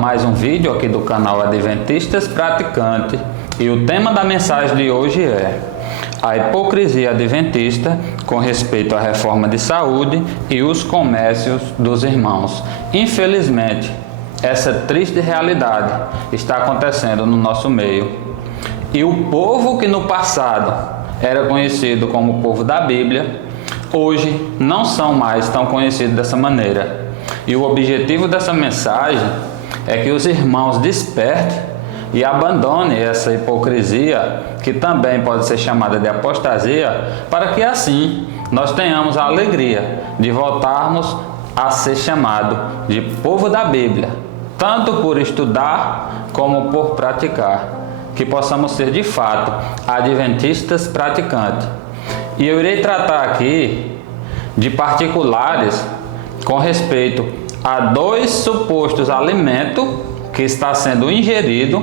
mais um vídeo aqui do canal Adventistas Praticante, e o tema da mensagem de hoje é a hipocrisia adventista com respeito à reforma de saúde e os comércios dos irmãos. Infelizmente, essa triste realidade está acontecendo no nosso meio. E o povo que no passado era conhecido como o povo da Bíblia, hoje não são mais tão conhecidos dessa maneira. E o objetivo dessa mensagem é que os irmãos despertem e abandonem essa hipocrisia, que também pode ser chamada de apostasia, para que assim nós tenhamos a alegria de voltarmos a ser chamado de povo da Bíblia, tanto por estudar como por praticar, que possamos ser de fato adventistas praticantes. E eu irei tratar aqui de particulares com respeito a dois supostos alimentos que está sendo ingerido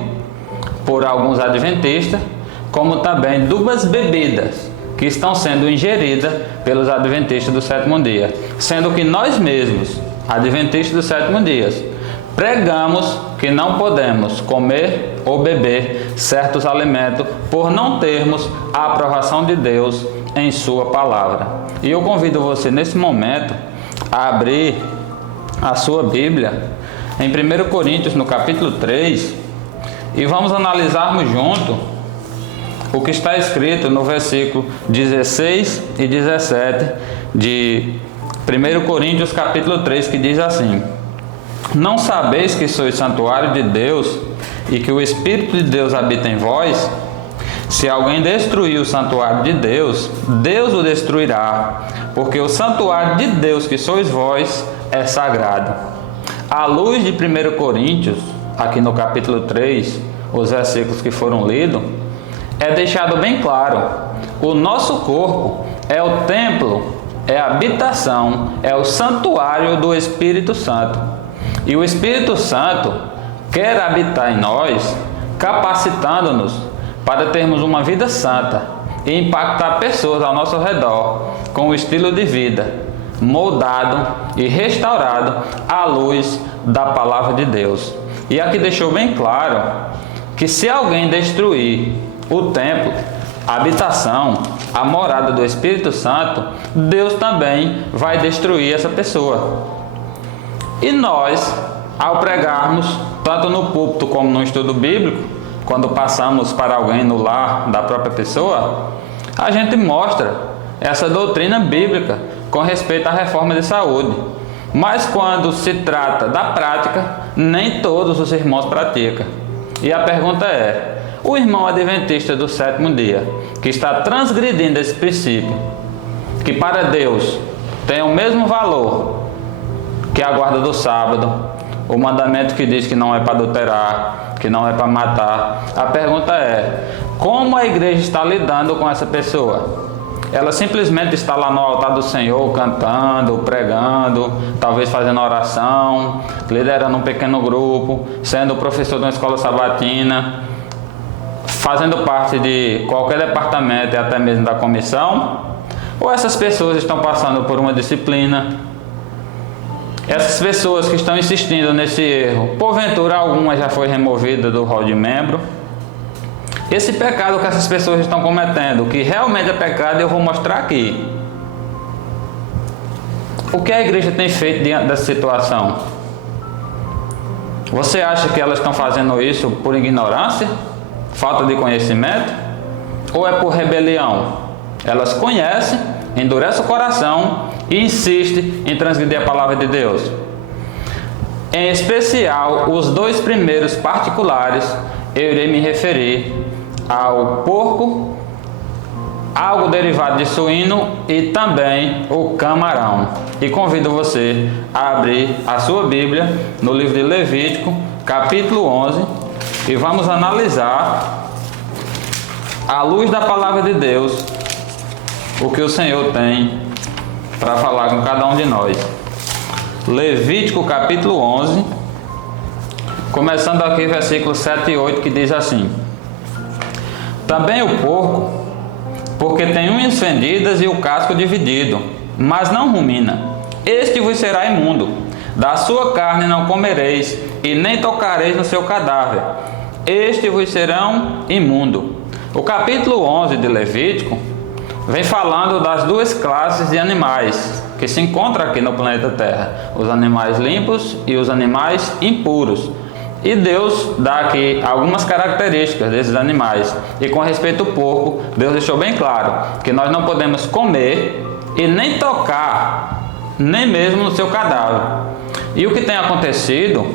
por alguns adventistas, como também duas bebidas que estão sendo ingeridas pelos adventistas do sétimo dia, sendo que nós mesmos, adventistas do sétimo dia, pregamos que não podemos comer ou beber certos alimentos por não termos a aprovação de Deus em sua palavra. E eu convido você nesse momento a abrir a sua Bíblia em 1 Coríntios, no capítulo 3, e vamos analisarmos junto o que está escrito no versículo 16 e 17 de 1 Coríntios, capítulo 3, que diz assim: não sabeis que sois santuário de Deus e que o Espírito de Deus habita em vós? Se alguém destruir o santuário de Deus, Deus o destruirá, porque o santuário de Deus que sois vós é sagrado. À luz de 1 Coríntios, aqui no capítulo 3, os versículos que foram lidos, é deixado bem claro: o nosso corpo é o templo, é a habitação, é o santuário do Espírito Santo. E o Espírito Santo quer habitar em nós, capacitando-nos para termos uma vida santa e impactar pessoas ao nosso redor com o estilo de vida moldado e restaurado à luz da palavra de Deus. E aqui deixou bem claro que se alguém destruir o templo, a habitação, a morada do Espírito Santo, Deus também vai destruir essa pessoa. E nós, ao pregarmos, tanto no púlpito como no estudo bíblico, quando passamos para alguém no lar da própria pessoa, a gente mostra essa doutrina bíblica com respeito à reforma de saúde. Mas quando se trata da prática, nem todos os irmãos praticam. E a pergunta é: o irmão adventista do sétimo dia, que está transgredindo esse princípio, que para Deus tem o mesmo valor que a guarda do sábado, o mandamento que diz que não é para adulterar, que não é para matar, a pergunta é: como a igreja está lidando com essa pessoa? Ela simplesmente está lá no altar do Senhor, cantando, pregando, talvez fazendo oração, liderando um pequeno grupo, sendo professor de uma escola sabatina, fazendo parte de qualquer departamento e até mesmo da comissão? Ou essas pessoas estão passando por uma disciplina? Essas pessoas que estão insistindo nesse erro, porventura alguma já foi removida do rol de membro? Esse pecado que essas pessoas estão cometendo, que realmente é pecado, eu vou mostrar aqui. O que a igreja tem feito diante dessa situação? Você acha que elas estão fazendo isso por ignorância? Falta de conhecimento? Ou é por rebelião? Elas conhecem, endurecem o coração e insistem em transgredir a palavra de Deus. Em especial, os dois primeiros particulares, eu irei me referir ao porco, algo derivado de suíno e também o camarão. E convido você a abrir a sua Bíblia no livro de Levítico, capítulo 11, e vamos analisar, à luz da palavra de Deus, o que o Senhor tem para falar com cada um de nós. Levítico capítulo 11, começando aqui versículos 7 e 8, que diz assim: também o porco, porque tem unhas fendidas e o casco dividido, mas não rumina, este vos será imundo. Da sua carne não comereis, e nem tocareis no seu cadáver. Estes vos serão imundo. O capítulo 11 de Levítico vem falando das duas classes de animais que se encontram aqui no planeta Terra: os animais limpos e os animais impuros. E Deus dá aqui algumas características desses animais. E com respeito ao porco, Deus deixou bem claro que nós não podemos comer e nem tocar, nem mesmo no seu cadáver. E o que tem acontecido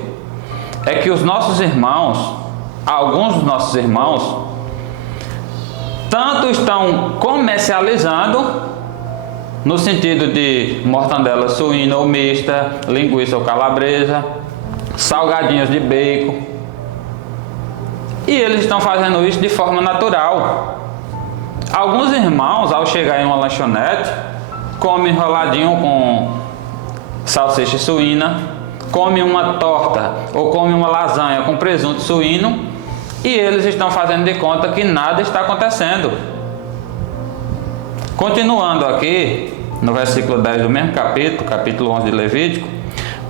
é que os nossos irmãos, alguns dos nossos irmãos, tanto estão comercializando, no sentido de mortandela suína ou mista, linguiça ou calabresa, salgadinhos de bacon, e eles estão fazendo isso de forma natural. Alguns irmãos, ao chegar em uma lanchonete, comem enroladinho com salsicha suína, comem uma torta ou comem uma lasanha com presunto suíno, e eles estão fazendo de conta que nada está acontecendo. Continuando aqui, no versículo 10 do mesmo capítulo 11 de Levítico: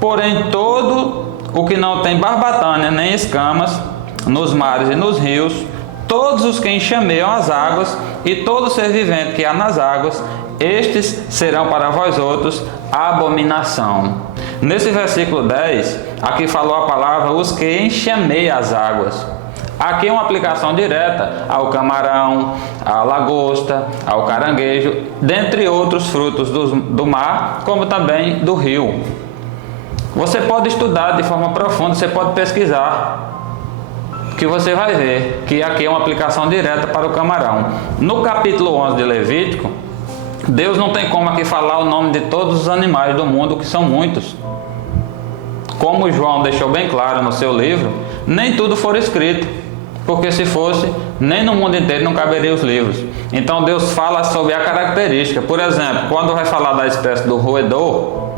porém todo o que não tem barbatânia nem escamas, nos mares e nos rios, todos os que enxameiam as águas, e todo ser vivente que há nas águas, estes serão para vós outros abominação. Nesse versículo 10, aqui falou a palavra os que enxameiam as águas. Aqui é uma aplicação direta ao camarão, à lagosta, ao caranguejo, dentre outros frutos do mar, como também do rio. Você pode estudar de forma profunda, você pode pesquisar, que você vai ver que aqui é uma aplicação direta para o camarão. No capítulo 11 de Levítico, Deus não tem como aqui falar o nome de todos os animais do mundo, que são muitos. Como João deixou bem claro no seu livro, nem tudo for escrito, porque se fosse, nem no mundo inteiro não caberiam os livros. Então Deus fala sobre a característica. Por exemplo, quando vai falar da espécie do roedor,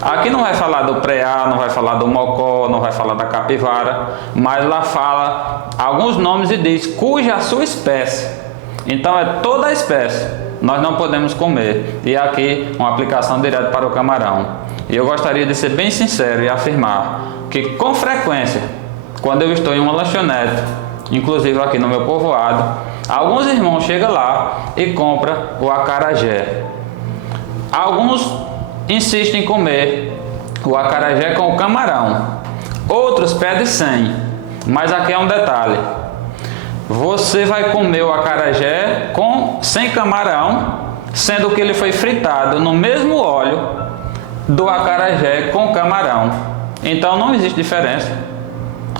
aqui não vai falar do preá, não vai falar do mocó, não vai falar da capivara, mas lá fala alguns nomes e diz cuja a sua espécie. Então é toda a espécie, nós não podemos comer. E aqui uma aplicação direta para o camarão. E eu gostaria de ser bem sincero e afirmar que com frequência, quando eu estou em uma lanchonete, inclusive aqui no meu povoado, alguns irmãos chegam lá e compram o acarajé. Alguns insistem em comer o acarajé com o camarão, outros pedem sem. Mas aqui é um detalhe: você vai comer o acarajé sem camarão, sendo que ele foi fritado no mesmo óleo do acarajé com camarão. Então não existe diferença.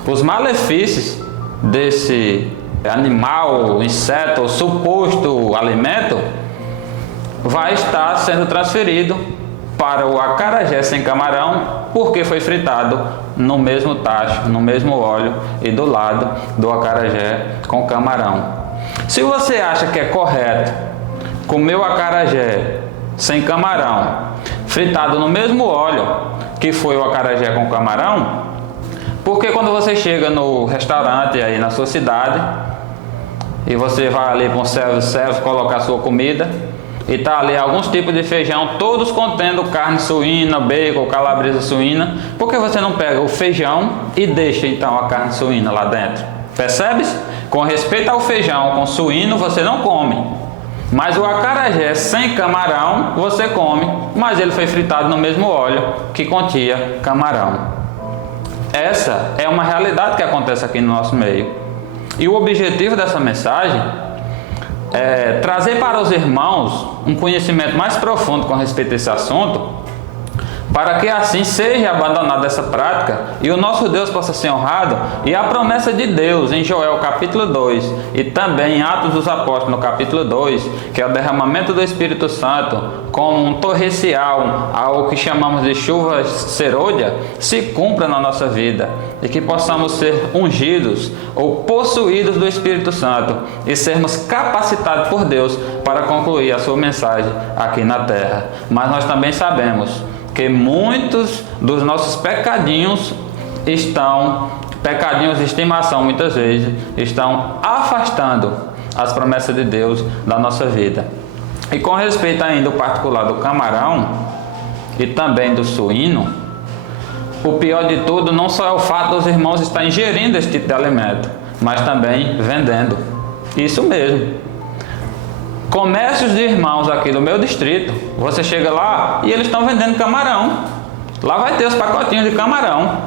Os malefícios desse animal, inseto, suposto alimento, vai estar sendo transferido para o acarajé sem camarão, porque foi fritado no mesmo tacho, no mesmo óleo e do lado do acarajé com camarão. Se você acha que é correto comer o acarajé sem camarão, fritado no mesmo óleo que foi o acarajé com camarão, porque quando você chega no restaurante aí na sua cidade e você vai ali para um self-service colocar a sua comida, e tá ali alguns tipos de feijão, todos contendo carne suína, bacon, calabresa suína, por que você não pega o feijão e deixa então a carne suína lá dentro? Percebe? Com respeito ao feijão com suíno, você não come, mas o acarajé sem camarão você come, mas ele foi fritado no mesmo óleo que continha camarão. Essa é uma realidade que acontece aqui no nosso meio. E o objetivo dessa mensagem é trazer para os irmãos um conhecimento mais profundo com respeito a esse assunto, para que assim seja abandonada essa prática e o nosso Deus possa ser honrado, e a promessa de Deus em Joel capítulo 2 e também em Atos dos Apóstolos no capítulo 2, que é o derramamento do Espírito Santo como um torrencial ao que chamamos de chuva serôdia, se cumpra na nossa vida e que possamos ser ungidos ou possuídos do Espírito Santo e sermos capacitados por Deus para concluir a sua mensagem aqui na terra. Mas nós também sabemos que muitos dos nossos pecadinhos pecadinhos de estimação muitas vezes, estão afastando as promessas de Deus da nossa vida. E com respeito ainda ao particular do camarão e também do suíno, o pior de tudo não só é o fato dos irmãos estarem ingerindo esse tipo de alimento, mas também vendendo. Isso mesmo. Comércios de irmãos aqui do meu distrito, você chega lá e eles estão vendendo camarão. Lá vai ter os pacotinhos de camarão.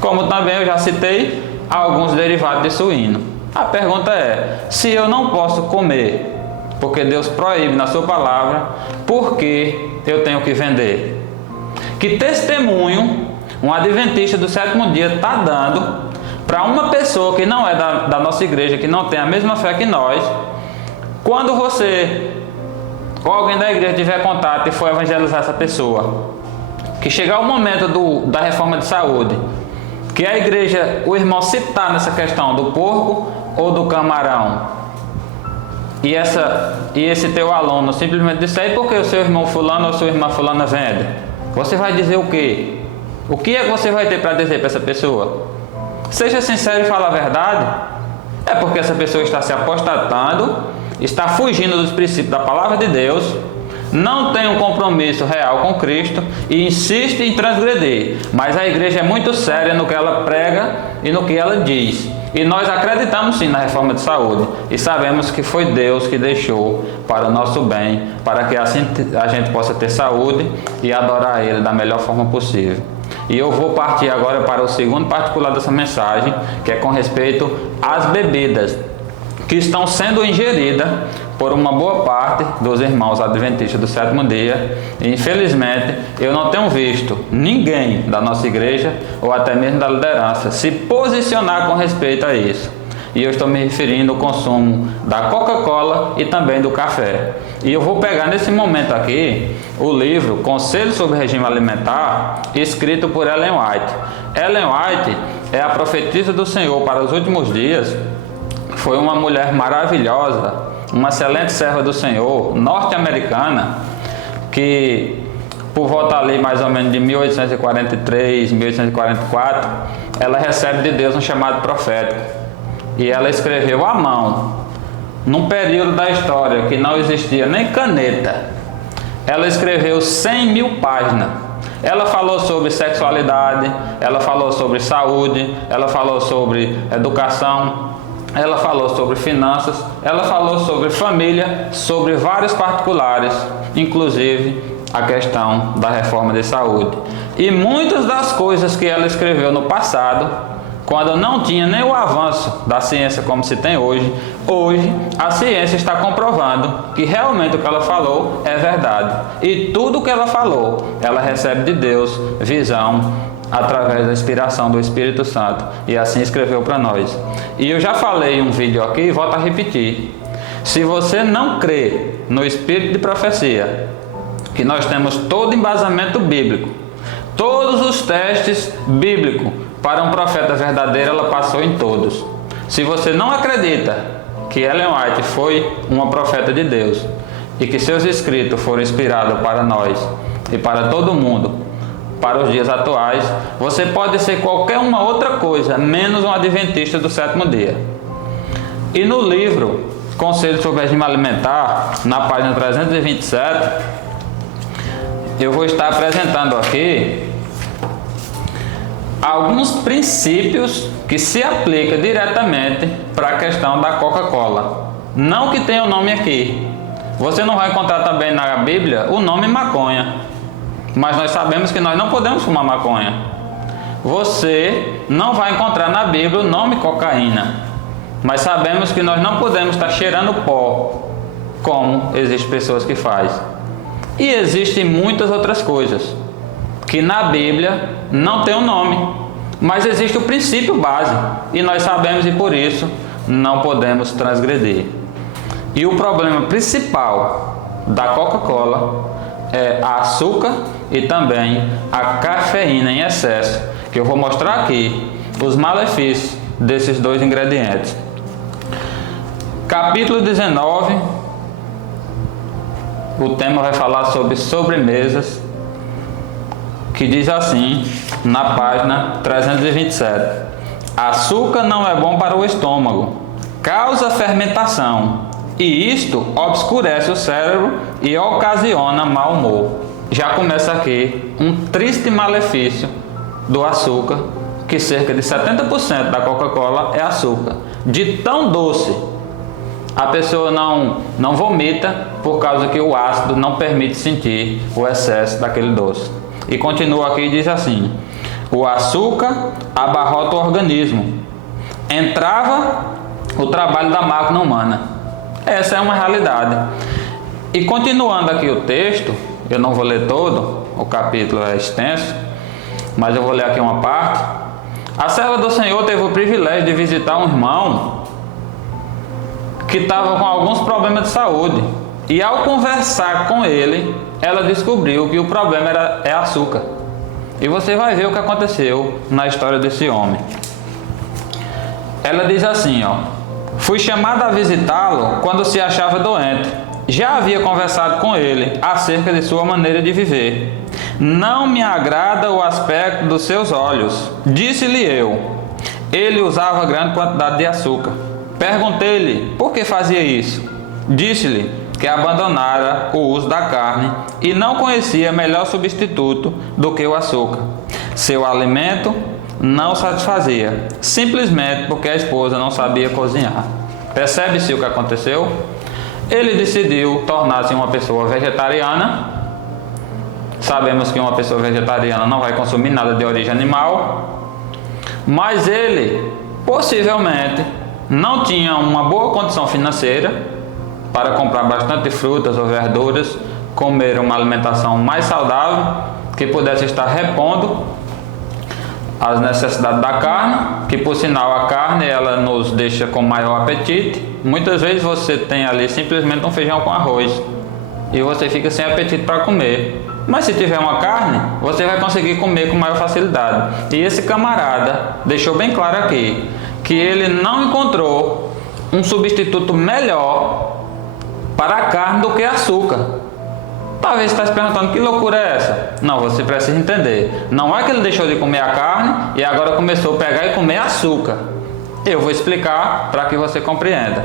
Como também eu já citei, alguns derivados de suíno. A pergunta é, se eu não posso comer, porque Deus proíbe na sua palavra, por que eu tenho que vender? Que testemunho um adventista do sétimo dia está dando para uma pessoa que não é da nossa igreja, que não tem a mesma fé que nós, quando você ou alguém da igreja tiver contato e for evangelizar essa pessoa, que chegar o momento da reforma de saúde, que a igreja, o irmão citar nessa questão do porco ou do camarão, e esse teu aluno simplesmente disser, porque o seu irmão fulano ou a sua irmã fulana vende, você vai dizer o quê? O que é que você vai ter para dizer para essa pessoa? Seja sincero e fale a verdade. É porque essa pessoa está se apostatando, está fugindo dos princípios da palavra de Deus, não tem um compromisso real com Cristo e insiste em transgredir. Mas a igreja é muito séria no que ela prega e no que ela diz. E nós acreditamos sim na reforma de saúde e sabemos que foi Deus que deixou para o nosso bem, para que assim a gente possa ter saúde e adorar Ele da melhor forma possível. E eu vou partir agora para o segundo particular dessa mensagem, que é com respeito às bebidas que estão sendo ingeridas por uma boa parte dos irmãos adventistas do sétimo dia. E infelizmente eu não tenho visto ninguém da nossa igreja ou até mesmo da liderança se posicionar com respeito a isso. E eu estou me referindo ao consumo da Coca-Cola e também do café. E eu vou pegar nesse momento aqui o livro Conselhos sobre Regime Alimentar, escrito por Ellen White. Ellen White é a profetisa do Senhor para os últimos dias. Foi uma mulher maravilhosa, uma excelente serva do Senhor, norte-americana, que por volta ali mais ou menos de 1843, 1844, ela recebe de Deus um chamado profético. E ela escreveu à mão, num período da história que não existia nem caneta. Ela escreveu 100.000 páginas. Ela falou sobre sexualidade, ela falou sobre saúde, ela falou sobre educação, ela falou sobre finanças, ela falou sobre família, sobre vários particulares, inclusive a questão da reforma de saúde. E muitas das coisas que ela escreveu no passado, quando não tinha nem o avanço da ciência como se tem hoje, hoje a ciência está comprovando que realmente o que ela falou é verdade. E tudo o que ela falou, ela recebe de Deus visão através da inspiração do Espírito Santo. E assim escreveu para nós. E eu já falei em um vídeo aqui e volto a repetir. Se você não crê no Espírito de profecia, que nós temos todo embasamento bíblico, todos os testes bíblicos para um profeta verdadeiro, ela passou em todos. Se você não acredita que Ellen White foi uma profeta de Deus e que seus escritos foram inspirados para nós e para todo mundo, para os dias atuais, você pode ser qualquer uma outra coisa, menos um adventista do sétimo dia. E no livro Conselhos sobre Regime Alimentar, na página 327, eu vou estar apresentando aqui alguns princípios que se aplicam diretamente para a questão da Coca-Cola. Não que tenha o nome aqui. Você não vai encontrar também na Bíblia o nome maconha. Mas nós sabemos que nós não podemos fumar maconha. Você não vai encontrar na Bíblia o nome cocaína. Mas sabemos que nós não podemos estar cheirando pó, como existem pessoas que fazem. E existem muitas outras coisas que na Bíblia não tem o nome, mas existe o princípio base, e nós sabemos e por isso não podemos transgredir. E o problema principal da Coca-Cola é a açúcar e também a cafeína em excesso, que eu vou mostrar aqui os malefícios desses dois ingredientes. Capítulo 19, o tema vai falar sobre sobremesas, que diz assim, na página 327. Açúcar não é bom para o estômago, causa fermentação, e isto obscurece o cérebro e ocasiona mau humor. Já começa aqui um triste malefício do açúcar, que cerca de 70% da Coca-Cola é açúcar. De tão doce, a pessoa não vomita por causa que o ácido não permite sentir o excesso daquele doce. E continua aqui e diz assim: o açúcar abarrota o organismo, entrava o trabalho da máquina humana. Essa é uma realidade. E continuando aqui o texto, eu não vou ler todo, o capítulo é extenso, mas eu vou ler aqui uma parte. A serva do Senhor teve o privilégio de visitar um irmão que estava com alguns problemas de saúde. E ao conversar com ele, ela descobriu que o problema é açúcar. E você vai ver o que aconteceu na história desse homem. Ela diz assim, fui chamada a visitá-lo quando se achava doente. Já havia conversado com ele acerca de sua maneira de viver. Não me agrada o aspecto dos seus olhos, disse-lhe eu. Ele usava grande quantidade de açúcar. Perguntei-lhe por que fazia isso. Disse-lhe que abandonara o uso da carne e não conhecia melhor substituto do que o açúcar. Seu alimento não satisfazia, simplesmente porque a esposa não sabia cozinhar. Percebe-se o que aconteceu? Ele decidiu tornar-se uma pessoa vegetariana. Sabemos que uma pessoa vegetariana não vai consumir nada de origem animal, mas ele possivelmente não tinha uma boa condição financeira para comprar bastante frutas ou verduras, comer uma alimentação mais saudável, que pudesse estar repondo as necessidades da carne, que por sinal a carne ela nos deixa com maior apetite. Muitas vezes você tem ali simplesmente um feijão com arroz e você fica sem apetite para comer. Mas se tiver uma carne, você vai conseguir comer com maior facilidade. E esse camarada deixou bem claro aqui que ele não encontrou um substituto melhor para a carne do que açúcar. Talvez você está se perguntando: que loucura é essa? Não, você precisa entender. Não é que ele deixou de comer a carne e agora começou a pegar e comer açúcar. Eu vou explicar para que você compreenda.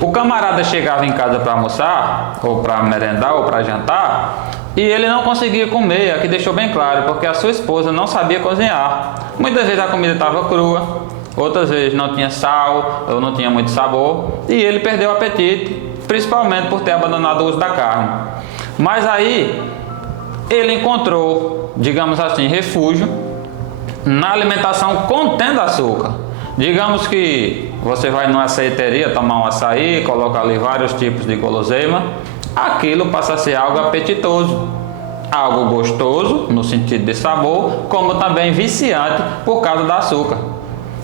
O camarada chegava em casa para almoçar, ou para merendar, ou para jantar, e ele não conseguia comer. Aqui deixou bem claro, porque a sua esposa não sabia cozinhar. Muitas vezes a comida estava crua, outras vezes não tinha sal, ou não tinha muito sabor, e ele perdeu o apetite, principalmente por ter abandonado o uso da carne. Mas aí ele encontrou, digamos assim, refúgio na alimentação contendo açúcar. Digamos que você vai numa açaiteria tomar um açaí, coloca ali vários tipos de guloseima, aquilo passa a ser algo apetitoso, algo gostoso no sentido de sabor, como também viciante por causa do açúcar.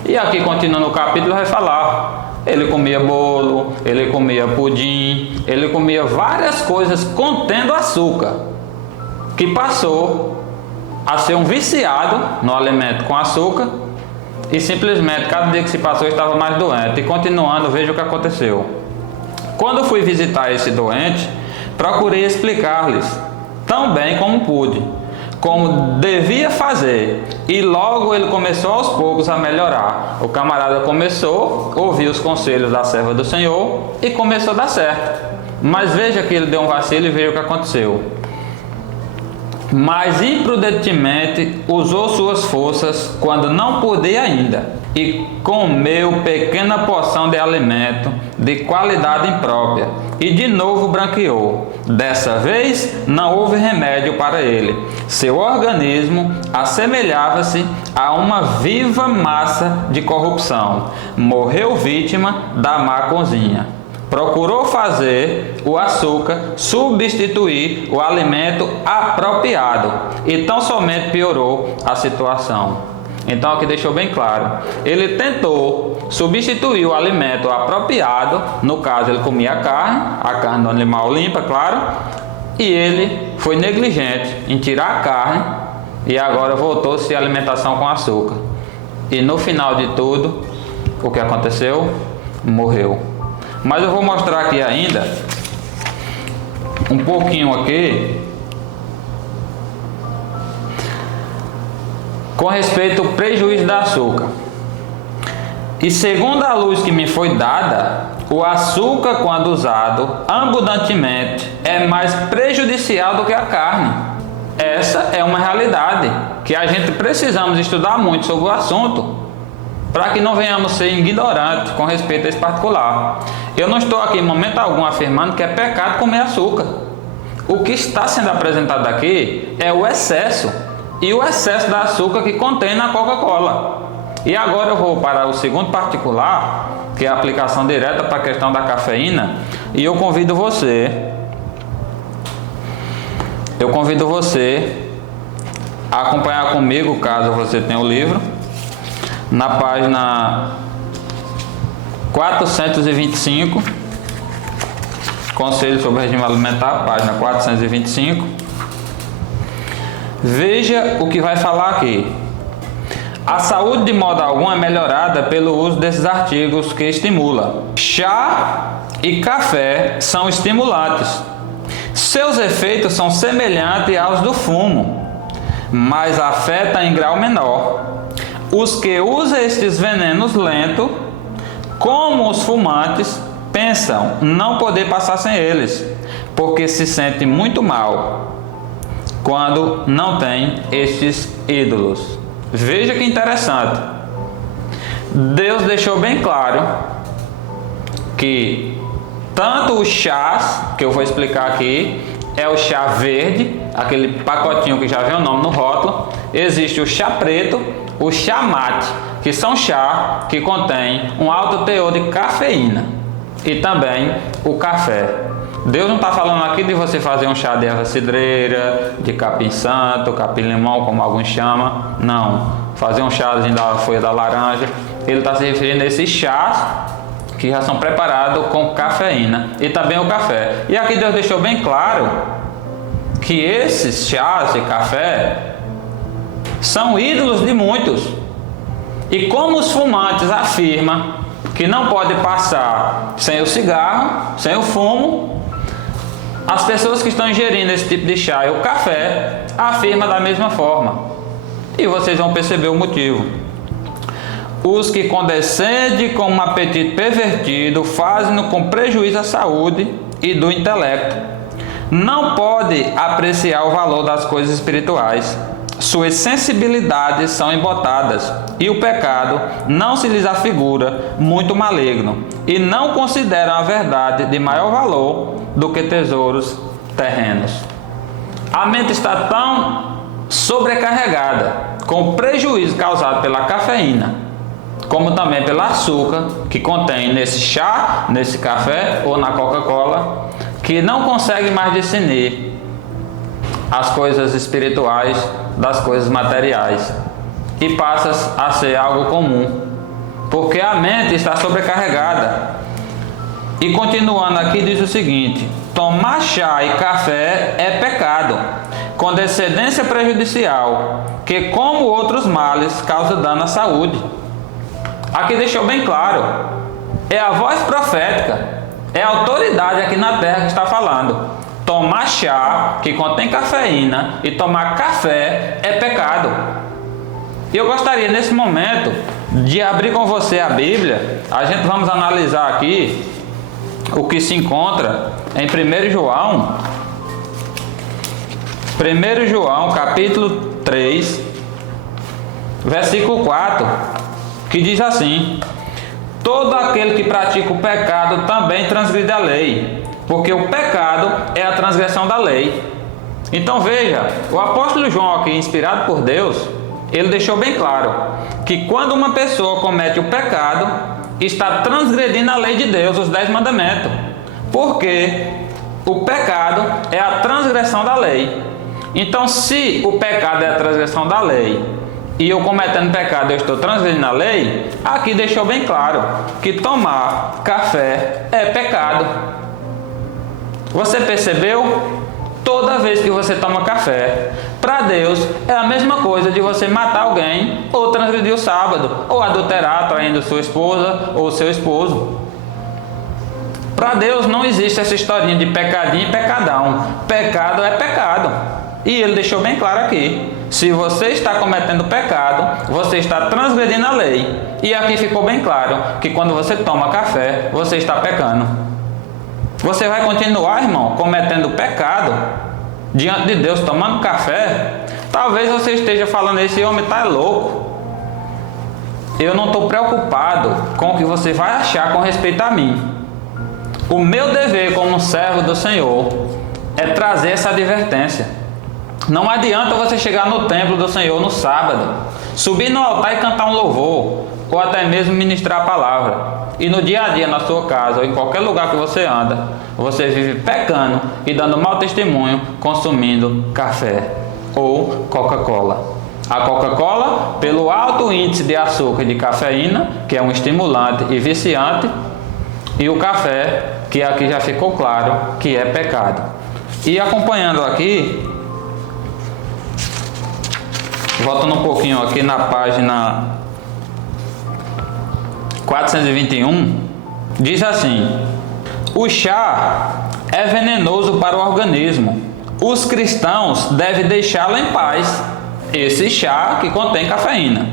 E aqui, continuando o capítulo, vai falar: ele comia bolo, ele comia pudim, ele comia várias coisas contendo açúcar, que passou a ser um viciado no alimento com açúcar, e simplesmente cada dia que se passou estava mais doente. E continuando, veja o que aconteceu. Quando fui visitar esse doente, procurei explicar-lhes tão bem como pude como devia fazer, e logo ele começou aos poucos a melhorar. O camarada começou a ouvir os conselhos da serva do Senhor e começou a dar certo. Mas veja que ele deu um vacilo e veja o que aconteceu. Mas imprudentemente usou suas forças quando não podia ainda, e comeu pequena porção de alimento de qualidade imprópria, e de novo branqueou. Dessa vez não houve remédio para ele. Seu organismo assemelhava-se a uma viva massa de corrupção. Morreu vítima da má cozinha. Procurou fazer o açúcar substituir o alimento apropriado, e tão somente piorou a situação. Então aqui deixou bem claro, ele tentou substituir o alimento apropriado, no caso ele comia a carne do animal limpa, claro, e ele foi negligente em tirar a carne, e agora voltou-se a alimentação com açúcar. E no final de tudo, o que aconteceu? Morreu. Mas eu vou mostrar aqui ainda um pouquinho aqui com respeito ao prejuízo do açúcar. E segundo a luz que me foi dada, o açúcar, quando usado abundantemente, é mais prejudicial do que a carne. essa é uma realidade que a gente precisamos estudar muito sobre o assunto, para que não venhamos ser ignorantes com respeito a esse particular. Eu não estou aqui em momento algum afirmando que é pecado comer açúcar. O que está sendo apresentado aqui é o excesso, e o excesso de açúcar que contém na Coca-Cola. E agora eu vou para o segundo particular, que é a aplicação direta para a questão da cafeína, e eu convido você a acompanhar comigo, caso você tenha o livro, na página 425, Conselho sobre o Regime Alimentar, página 425. Veja o que vai falar aqui. A saúde de modo algum é melhorada pelo uso desses artigos que estimula. Chá e café são estimulantes. Seus efeitos são semelhantes aos do fumo, mas afetam em grau menor. Os que usam estes venenos lentos, como os fumantes, pensam não poder passar sem eles, porque se sentem muito mal quando não têm estes ídolos. Veja que interessante. Deus deixou bem claro que tanto os chás, que eu vou explicar aqui, é o chá verde, aquele pacotinho que já vem o nome no rótulo. Existe o chá preto, o chá mate, que são chá que contém um alto teor de cafeína, e também o café. Deus não está falando aqui de você fazer um chá de erva cidreira, de capim santo, capim limão, como alguns chamam. Não, fazer um chazinho da folha da laranja. Ele está se referindo a esses chás que já são preparados com cafeína, e também o café. E aqui Deus deixou bem claro que esses chás de café são ídolos de muitos. E como os fumantes afirmam que não pode passar sem o cigarro, sem o fumo, as pessoas que estão ingerindo esse tipo de chá e o café afirmam da mesma forma. E vocês vão perceber o motivo. Os que condescendem com um apetite pervertido fazem-no com prejuízo à saúde e do intelecto. Não pode apreciar o valor das coisas espirituais. Suas sensibilidades são embotadas, e o pecado não se lhes afigura muito maligno, e não consideram a verdade de maior valor do que tesouros terrenos. A mente está tão sobrecarregada com o prejuízo causado pela cafeína, como também pelo açúcar que contém nesse chá, nesse café ou na Coca-Cola, que não consegue mais discernir as coisas espirituais das coisas materiais, e passa a ser algo comum, porque a mente está sobrecarregada. E continuando aqui diz o seguinte: tomar chá e café é pecado, com descendência prejudicial, que como outros males causa dano à saúde. Aqui deixou bem claro, é a voz profética, é a autoridade aqui na terra que está falando. Tomar chá que contém cafeína e tomar café é pecado. E eu gostaria nesse momento de abrir com você a Bíblia. A gente vamos analisar aqui o que se encontra em 1 João. 1 João capítulo 3, versículo 4, que diz assim: todo aquele que pratica o pecado também transgride a lei, porque o pecado é a transgressão da lei. Então veja, o apóstolo João aqui, inspirado por Deus, ele deixou bem claro que quando uma pessoa comete o pecado, está transgredindo a lei de Deus, os 10 mandamentos, porque o pecado é a transgressão da lei. Então, se o pecado é a transgressão da lei, e eu cometendo pecado eu estou transgredindo a lei, aqui deixou bem claro que tomar café é pecado. Você percebeu? Toda vez que você toma café, para Deus é a mesma coisa de você matar alguém, ou transgredir o sábado, ou adulterar traindo sua esposa ou seu esposo. Para Deus não existe essa historinha de pecadinho e pecadão. Pecado é pecado. E ele deixou bem claro aqui: se você está cometendo pecado, você está transgredindo a lei. E aqui ficou bem claro que quando você toma café, você está pecando. Você vai continuar, irmão, cometendo pecado diante de Deus tomando café, talvez você esteja falando, esse homem está louco. Eu não estou preocupado com o que você vai achar com respeito a mim. O meu dever como servo do Senhor é trazer essa advertência. Não adianta você chegar no templo do Senhor no sábado, subir no altar e cantar um louvor, ou até mesmo ministrar a palavra. E no dia a dia, na sua casa, ou em qualquer lugar que você anda, você vive pecando e dando mau testemunho, consumindo café ou Coca-Cola. A Coca-Cola, pelo alto índice de açúcar e de cafeína, que é um estimulante e viciante, e o café, que aqui já ficou claro que é pecado. E acompanhando aqui, voltando um pouquinho aqui na página 421, diz assim: o chá é venenoso para o organismo. Os cristãos devem deixá-lo em paz. Esse chá que contém cafeína.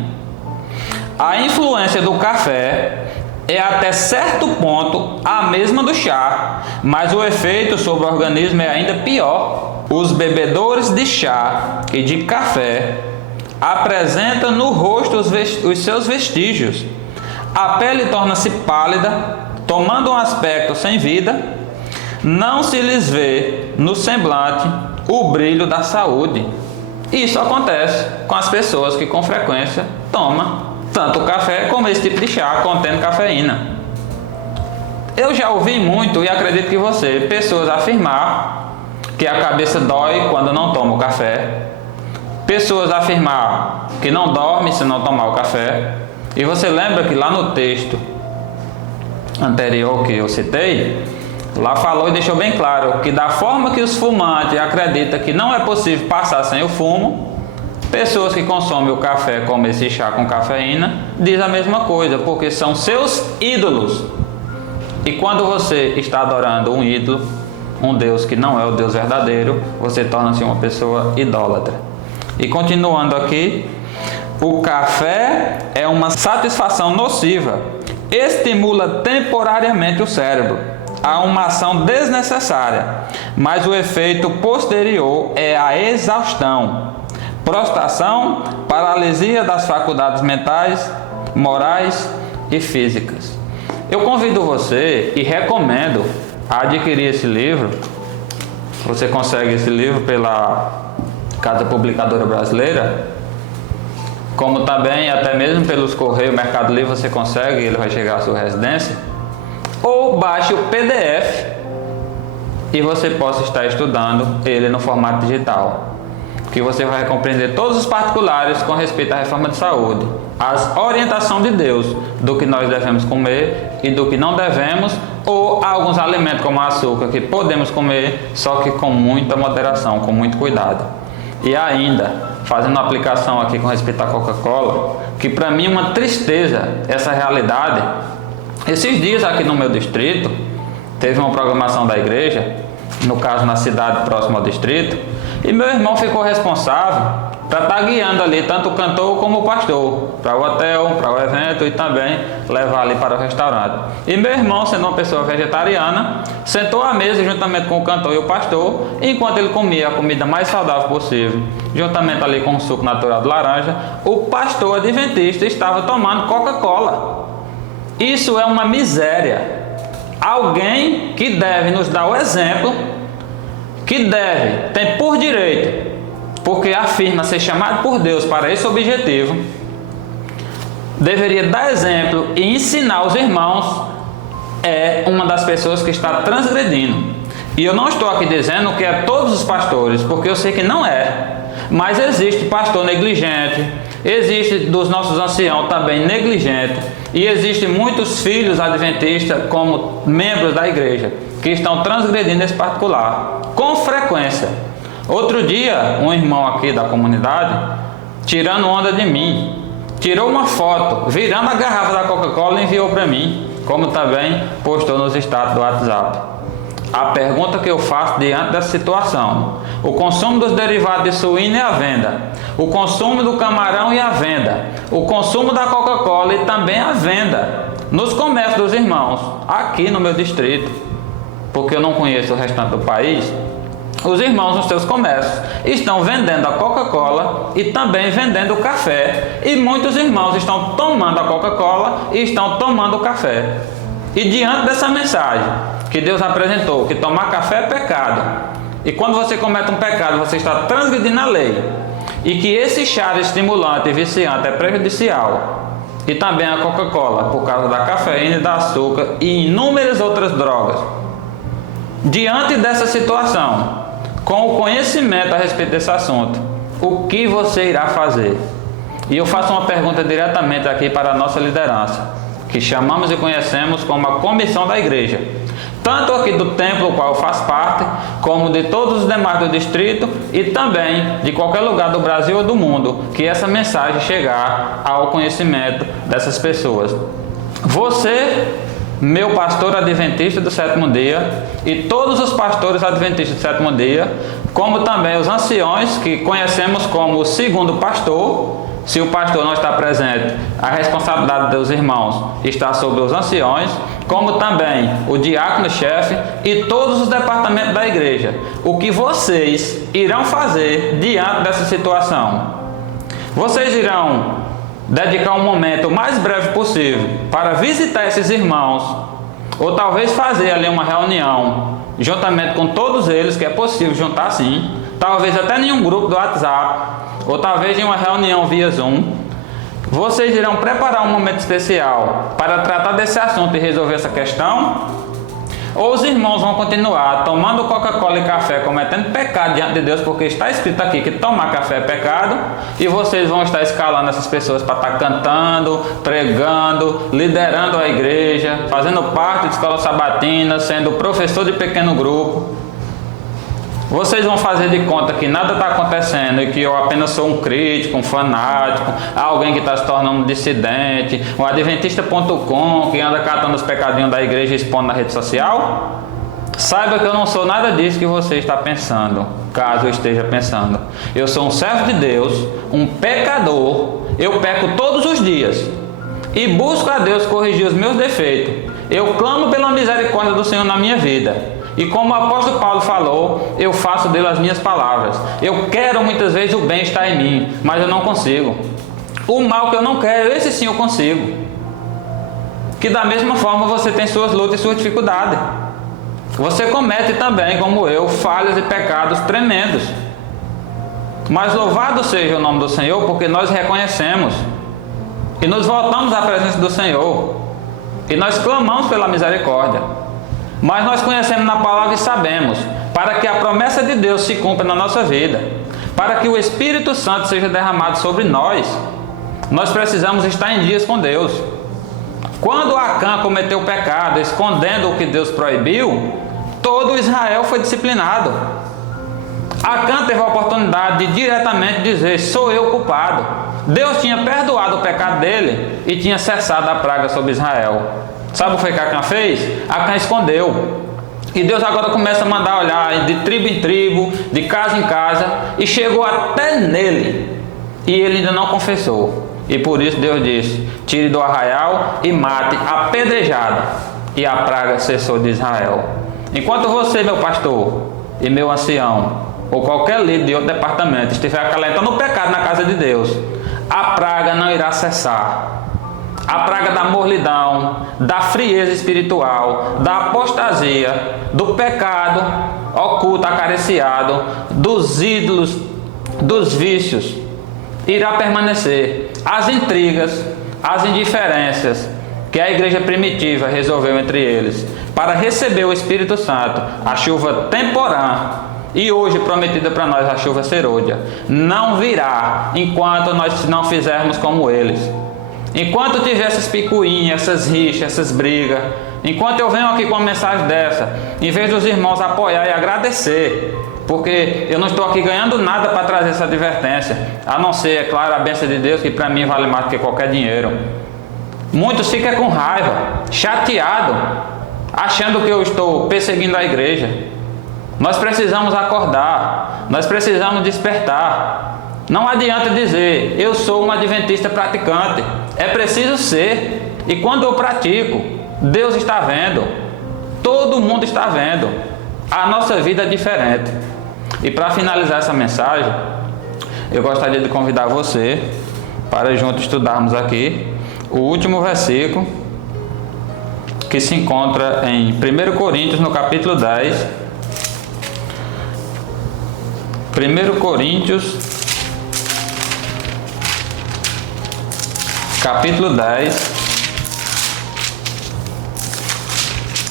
A influência do café é até certo ponto a mesma do chá, mas o efeito sobre o organismo é ainda pior. Os bebedores de chá e de café apresentam no rosto os seus vestígios. A pele torna-se pálida, tomando um aspecto sem vida. Não se lhes vê no semblante o brilho da saúde. Isso acontece com as pessoas que com frequência tomam tanto café como esse tipo de chá contendo cafeína. Eu já ouvi muito, e acredito que você, pessoas afirmar que a cabeça dói quando não toma o café, pessoas afirmar que não dorme se não tomar o café. E você lembra que lá no texto anterior que eu citei, lá falou e deixou bem claro que da forma que os fumantes acreditam que não é possível passar sem o fumo, pessoas que consomem o café, como esse chá com cafeína, diz a mesma coisa, porque são seus ídolos. E quando você está adorando um ídolo, um Deus que não é o Deus verdadeiro, você torna-se uma pessoa idólatra. E continuando aqui, o café é uma satisfação nociva, estimula temporariamente o cérebro. Há uma ação desnecessária, mas o efeito posterior é a exaustão, prostração, paralisia das faculdades mentais, morais e físicas. Eu convido você e recomendo a adquirir esse livro. Você consegue esse livro pela Casa Publicadora Brasileira, como também até mesmo pelos Correios, Mercado Livre você consegue, ele vai chegar à sua residência. Ou baixe o PDF e você possa estar estudando ele no formato digital, que você vai compreender todos os particulares com respeito à reforma de saúde, as orientações de Deus do que nós devemos comer e do que não devemos, ou alguns alimentos como açúcar que podemos comer, só que com muita moderação, com muito cuidado. E ainda, fazendo uma aplicação aqui com respeito à Coca-Cola, que para mim é uma tristeza essa realidade. Esses dias aqui no meu distrito, teve uma programação da igreja, no caso na cidade próxima ao distrito, e meu irmão ficou responsável para estar guiando ali tanto o cantor como o pastor, para o hotel, para o evento e também levar ali para o restaurante. E meu irmão, sendo uma pessoa vegetariana, sentou à mesa juntamente com o cantor e o pastor, enquanto ele comia a comida mais saudável possível, juntamente ali com o suco natural de laranja, o pastor adventista estava tomando Coca-Cola. Isso é uma miséria. Alguém que deve nos dar o exemplo, que deve, tem por direito, porque afirma ser chamado por Deus para esse objetivo, deveria dar exemplo e ensinar os irmãos, é uma das pessoas que está transgredindo. E eu não estou aqui dizendo que é todos os pastores, porque eu sei que não é. Mas existe pastor negligente, existe dos nossos anciãos também negligente, e existe muitos filhos adventistas como membros da igreja que estão transgredindo esse particular com frequência. Outro dia, um irmão aqui da comunidade, tirando onda de mim, tirou uma foto, virando a garrafa da Coca-Cola e enviou para mim, como também postou nos status do WhatsApp. A pergunta que eu faço diante dessa situação: o consumo dos derivados de suíno e a venda, o consumo do camarão e a venda, o consumo da Coca-Cola e também a venda nos comércios dos irmãos, aqui no meu distrito, porque eu não conheço o restante do país. os irmãos nos seus comércios estão vendendo a Coca-Cola e também vendendo o café. E muitos irmãos estão tomando a Coca-Cola e estão tomando o café. E diante dessa mensagem que Deus apresentou, que tomar café é pecado, e quando você comete um pecado, você está transgredindo a lei, e que esse chá estimulante e viciante é prejudicial, e também a Coca-Cola, por causa da cafeína e do açúcar e inúmeras outras drogas. Diante dessa situação, com o conhecimento a respeito desse assunto, o que você irá fazer? E eu faço uma pergunta diretamente aqui para a nossa liderança, que chamamos e conhecemos como a comissão da igreja, tanto aqui do templo, o qual eu faço parte, como de todos os demais do distrito e também de qualquer lugar do Brasil ou do mundo, que essa mensagem chegar ao conhecimento dessas pessoas. Você, meu pastor adventista do sétimo dia, e todos os pastores adventistas do sétimo dia, como também os anciões, que conhecemos como o segundo pastor. Se o pastor não está presente, a responsabilidade dos irmãos está sobre os anciões, como também o diácono-chefe e todos os departamentos da igreja. O que vocês irão fazer diante dessa situação? Vocês irão dedicar um momento o mais breve possível para visitar esses irmãos, ou talvez fazer ali uma reunião, juntamente com todos eles, que é possível juntar sim, talvez até em um grupo do WhatsApp, ou talvez em uma reunião via Zoom. Vocês irão preparar um momento especial para tratar desse assunto e resolver essa questão? Ou os irmãos vão continuar tomando Coca-Cola e café, cometendo pecado diante de Deus, porque está escrito aqui que tomar café é pecado, e vocês vão estar escalando essas pessoas para estar cantando, pregando, liderando a igreja, fazendo parte de escola sabatina, sendo professor de pequeno grupo? Vocês vão fazer de conta que nada está acontecendo e que eu apenas sou um crítico, um fanático, alguém que está se tornando um dissidente, um adventista.com que anda catando os pecadinhos da igreja e expondo na rede social? Saiba que eu não sou nada disso que você está pensando, caso eu esteja pensando. Eu sou um servo de Deus, um pecador, eu peco todos os dias e busco a Deus corrigir os meus defeitos. Eu clamo pela misericórdia do Senhor na minha vida. E como o apóstolo Paulo falou, eu faço dele as minhas palavras. Eu quero muitas vezes o bem estar em mim, mas eu não consigo. O mal que eu não quero, esse sim eu consigo. Que da mesma forma você tem suas lutas e suas dificuldades. Você comete também, como eu, falhas e pecados tremendos. Mas louvado seja o nome do Senhor, porque nós reconhecemos e nos voltamos à presença do Senhor e nós clamamos pela misericórdia. Mas nós conhecemos na palavra e sabemos, para que a promessa de Deus se cumpra na nossa vida, para que o Espírito Santo seja derramado sobre nós, nós precisamos estar em dias com Deus. Quando Acã cometeu o pecado, escondendo o que Deus proibiu, todo Israel foi disciplinado. Acã teve a oportunidade de diretamente dizer: sou eu o culpado. Deus tinha perdoado o pecado dele e tinha cessado a praga sobre Israel. Sabe o que foi que Acã fez? Acã escondeu. E Deus agora começa a mandar olhar de tribo em tribo, de casa em casa, e chegou até nele. E ele ainda não confessou. E por isso Deus disse: tire do arraial e mate apedrejado. E a praga cessou de Israel. Enquanto você, meu pastor, e meu ancião, ou qualquer líder de outro departamento, estiver acalentando o pecado na casa de Deus, a praga não irá cessar. A praga da morlidão, da frieza espiritual, da apostasia, do pecado oculto, acariciado, dos ídolos, dos vícios, irá permanecer. As intrigas, as indiferenças que a igreja primitiva resolveu entre eles, para receber o Espírito Santo, a chuva temporã, e hoje prometida para nós a chuva serôdia, não virá enquanto nós não fizermos como eles. Enquanto tiver essas picuinhas, essas rixas, essas brigas, enquanto eu venho aqui com uma mensagem dessa, em vez dos irmãos apoiar e agradecer, porque eu não estou aqui ganhando nada para trazer essa advertência, a não ser, é claro, a bênção de Deus, que para mim vale mais do que qualquer dinheiro. Muitos ficam com raiva, chateados, achando que eu estou perseguindo a igreja. Nós precisamos acordar, nós precisamos despertar. Não adianta dizer: eu sou um adventista praticante. É preciso ser. E quando eu pratico, Deus está vendo. Todo mundo está vendo. A nossa vida é diferente. E para finalizar essa mensagem, eu gostaria de convidar você para juntos estudarmos aqui o último versículo que se encontra em 1 Coríntios, no capítulo 10. 1 Coríntios, capítulo 10,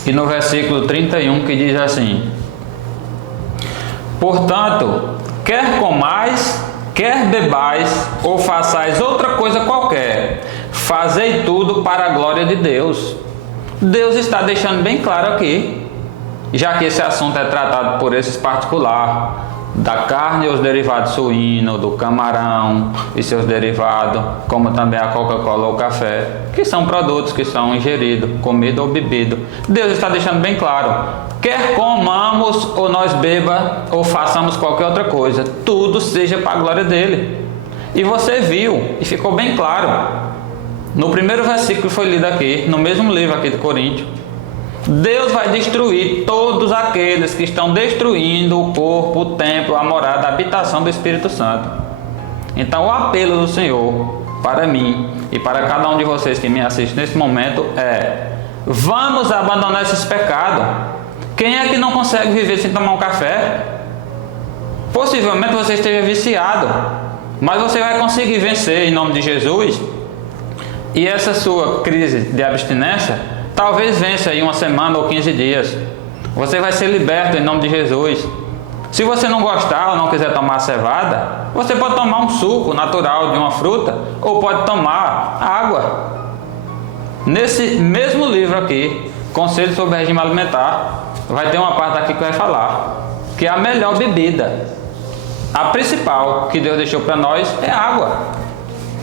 e no versículo 31, que diz assim: portanto, quer comais, quer bebais, ou façais outra coisa qualquer, fazei tudo para a glória de Deus. Deus está deixando bem claro aqui, já que esse assunto é tratado por esses particulares, da carne e os derivados suínos, do camarão e seus derivados, como também a Coca-Cola ou o café, que são produtos que são ingeridos, comido ou bebido. Deus está deixando bem claro, quer comamos ou nós beba ou façamos qualquer outra coisa, tudo seja para a glória dele. E você viu, e ficou bem claro, no primeiro versículo que foi lido aqui, no mesmo livro aqui de Coríntios, Deus vai destruir todos aqueles que estão destruindo o corpo, o templo, a morada, a habitação do Espírito Santo. Então o apelo do Senhor para mim e para cada um de vocês que me assistem nesse momento é: vamos abandonar esses pecados. Quem é que não consegue viver sem tomar um café? Possivelmente você esteja viciado, mas você vai conseguir vencer em nome de Jesus. E essa sua crise de abstinência talvez vença em uma semana ou 15 dias. Você vai ser liberto em nome de Jesus. Se você não gostar ou não quiser tomar cevada, você pode tomar um suco natural de uma fruta ou pode tomar água. Nesse mesmo livro aqui, Conselho sobre Regime Alimentar, vai ter uma parte aqui que vai falar que a melhor bebida, a principal que Deus deixou para nós, é água.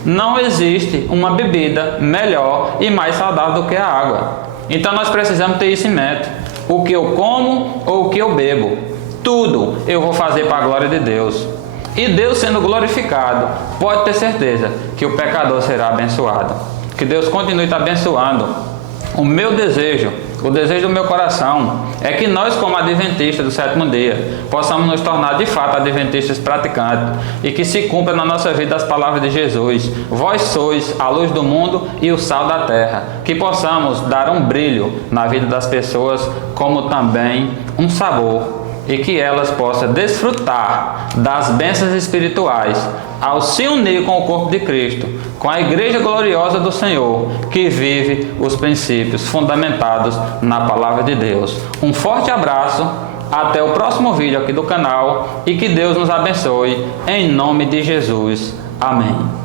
Não existe uma bebida melhor e mais saudável do que a água. Então nós precisamos ter isso em mente. O que eu como ou o que eu bebo, tudo eu vou fazer para a glória de Deus. E Deus sendo glorificado, pode ter certeza que o pecador será abençoado. Que Deus continue te abençoando. O meu desejo, o desejo do meu coração é que nós, como adventistas do sétimo dia, possamos nos tornar de fato adventistas praticantes e que se cumpra na nossa vida as palavras de Jesus: vós sois a luz do mundo e o sal da terra. Que possamos dar um brilho na vida das pessoas, como também um sabor, e que elas possam desfrutar das bênçãos espirituais ao se unir com o corpo de Cristo, com a igreja gloriosa do Senhor, que vive os princípios fundamentados na palavra de Deus. Um forte abraço, até o próximo vídeo aqui do canal e que Deus nos abençoe, em nome de Jesus. Amém.